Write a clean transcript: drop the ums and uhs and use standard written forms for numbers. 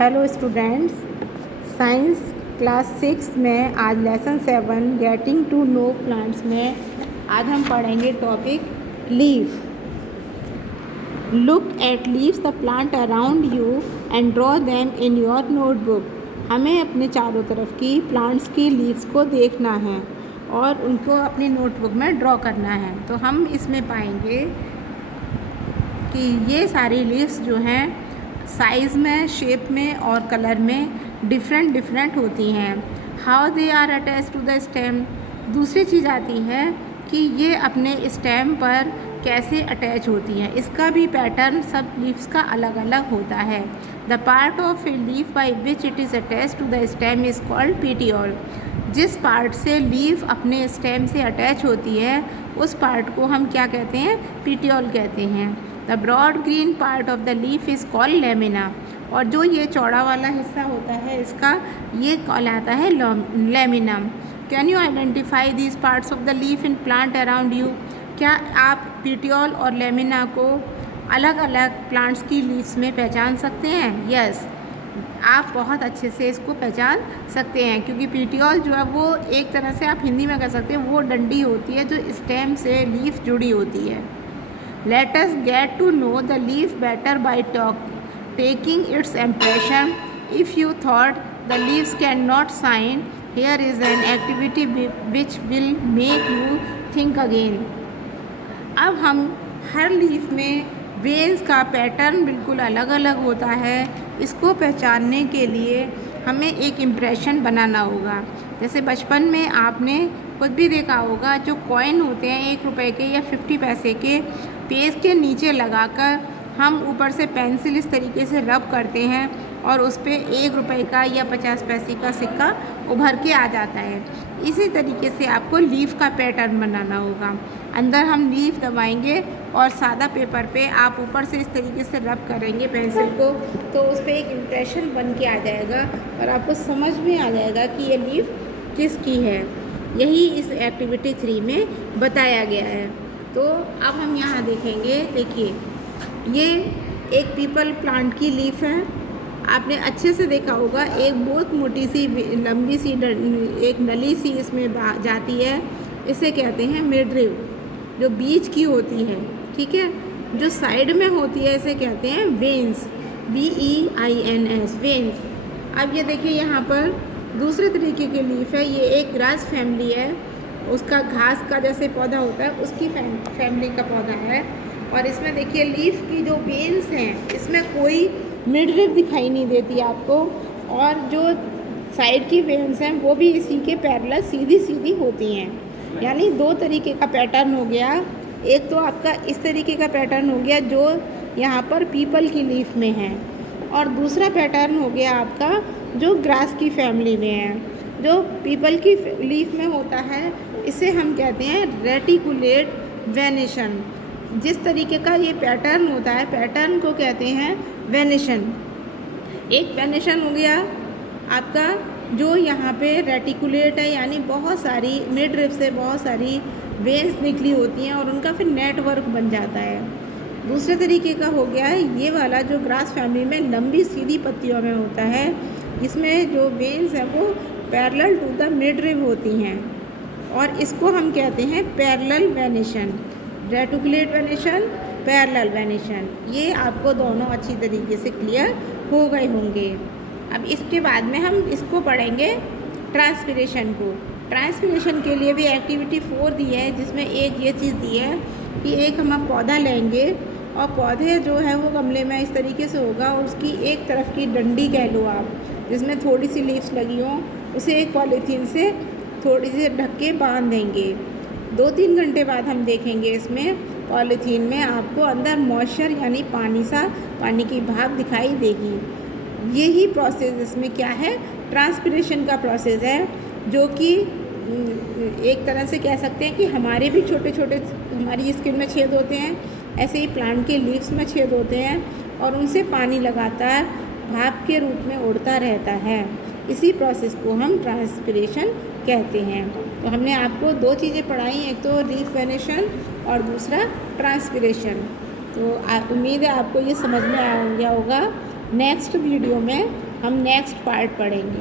Hello students, science class 6 में आज lesson 7 getting to know plants में आज हम पढ़ेंगे topic leaf. Look at leaves the plant around you and draw them in your notebook. हमें अपने चारों तरफ की प्लांट्स की लीव्स को देखना है और उनको अपनी नोटबुक में ड्रॉ करना है। तो हम इसमें पाएंगे कि ये सारी लीव्स जो हैं साइज़ में, शेप में और कलर में डिफरेंट होती हैं। How they are attach to the stem. दूसरी चीज़ आती है कि ये अपने स्टेम पर कैसे अटैच होती हैं। इसका भी पैटर्न सब लीव्स का अलग अलग होता है। The part of a leaf by which it is attach to the stem is called petiole. जिस पार्ट से लीफ अपने स्टेम से अटैच होती है उस पार्ट को हम क्या कहते हैं? पेटियोल कहते हैं। The broad green part of the leaf is called lamina. और जो ये चौड़ा वाला हिस्सा होता है इसका ये कहलाता है lamina. Can you identify these parts of the leaf in plant around you. क्या आप पेटियोल और लेमिना को अलग अलग प्लांट्स की लीव्स में पहचान सकते हैं? यस, आप बहुत अच्छे से इसको पहचान सकते हैं क्योंकि पेटियोल जो है वो एक तरह से आप हिंदी में कह सकते हैं वो डंडी होती है जो स्टेम से लीफ जुड़ी होती है। Let us get to know the leaf better by taking its impression. If you thought the leaves cannot shine, here is an activity which will make you think again. अब हम हर leaf में veins का pattern बिल्कुल अलग अलग होता है। इसको पहचानने के लिए हमें एक इम्प्रेशन बनाना होगा। जैसे बचपन में आपने खुद भी देखा होगा जो कॉइन होते हैं 1 रुपए के या 50 पैसे के, पेज के नीचे लगाकर हम ऊपर से पेंसिल इस तरीके से रब करते हैं और उस पर 1 रुपए का या 50 पैसे का सिक्का उभर के आ जाता है। इसी तरीके से आपको लीफ का पैटर्न बनाना होगा। अंदर हम लीफ दबाएंगे और सादा पेपर पे आप ऊपर से इस तरीके से रब करेंगे पेंसिल को तो उस पर एक इम्प्रेशन बन के आ जाएगा और आपको समझ में आ जाएगा कि ये लीफ किसकी है। यही इस एक्टिविटी 3 में बताया गया है। तो अब हम यहाँ देखेंगे, देखिए ये एक पीपल प्लांट की लीफ है। आपने अच्छे से देखा होगा एक बहुत मोटी सी लंबी सी एक नली सी इसमें जाती है। इसे कहते हैं मिडरिव, जो बीच की होती है, ठीक है। जो साइड में होती है इसे कहते हैं वेन्स, VEINS, वेन्स। अब ये देखिए यहाँ पर दूसरे तरीके की लीफ है। ये एक ग्रास फैमिली है, उसका घास का जैसे पौधा होता है उसकी फैमिली का पौधा है। और इसमें देखिए लीफ की जो वेन्स हैं इसमें कोई मिडरिव दिखाई नहीं देती आपको और जो साइड की वेन्स हैं वो भी इसी के पैरेलल सीधी सीधी होती हैं। यानी 2 तरीके का पैटर्न हो गया। एक तो आपका इस तरीके का पैटर्न हो गया जो यहाँ पर पीपल की लीफ में है और दूसरा पैटर्न हो गया आपका जो ग्रास की फैमिली में है। जो पीपल की लीफ में होता है इसे हम कहते हैं रेटिकुलेट वेनेशन। जिस तरीके का ये पैटर्न होता है पैटर्न को कहते हैं वेनेशन। एक वेनेशन हो गया आपका जो यहाँ पे रेटिकुलेट है, यानी बहुत सारी मिडरिव से बहुत सारी वेन्स निकली होती हैं और उनका फिर नेटवर्क बन जाता है। दूसरे तरीके का हो गया है ये वाला जो ग्रास फैमिली में लंबी सीधी पत्तियों में होता है। इसमें जो वेन्स हैं वो पैरेलल टू द मिडरिव होती हैं और इसको हम कहते हैं parallel venation. Reticulate venation, parallel venation, ये आपको दोनों अच्छी तरीके से क्लियर हो गए होंगे। अब इसके बाद में हम इसको पढ़ेंगे ट्रांसपिरेशन को। ट्रांसपिरेशन के लिए भी एक्टिविटी 4 दी है जिसमें एक ये चीज़ दी है कि एक हम पौधा लेंगे और पौधे जो है वो गमले में इस तरीके से होगा और उसकी एक तरफ की डंडी कह लो आप, जिसमें थोड़ी सी लीव्स लगी हों, उसे एक पॉलीथीन से थोड़ी सी ढक के बांध देंगे। 2-3 घंटे बाद हम देखेंगे इसमें पॉलीथीन में आपको अंदर मॉइस्चर यानी पानी की भाप दिखाई देगी। यही प्रोसेस इसमें क्या है? ट्रांसपिरेशन का प्रोसेस है जो कि एक तरह से कह सकते हैं कि हमारे भी छोटे छोटे हमारी स्किन में छेद होते हैं, ऐसे ही प्लांट के लीव्स में छेद होते हैं और उनसे पानी लगातार भाप के रूप में उड़ता रहता है। इसी प्रोसेस को हम ट्रांसपिरेशन कहते हैं। तो हमने आपको 2 चीज़ें पढ़ाई, एक तो लीफ वेनेशन और दूसरा ट्रांसपिरेशन। तो उम्मीद है आपको ये समझ में आ गया होगा। नेक्स्ट वीडियो में हम नेक्स्ट पार्ट पढ़ेंगे।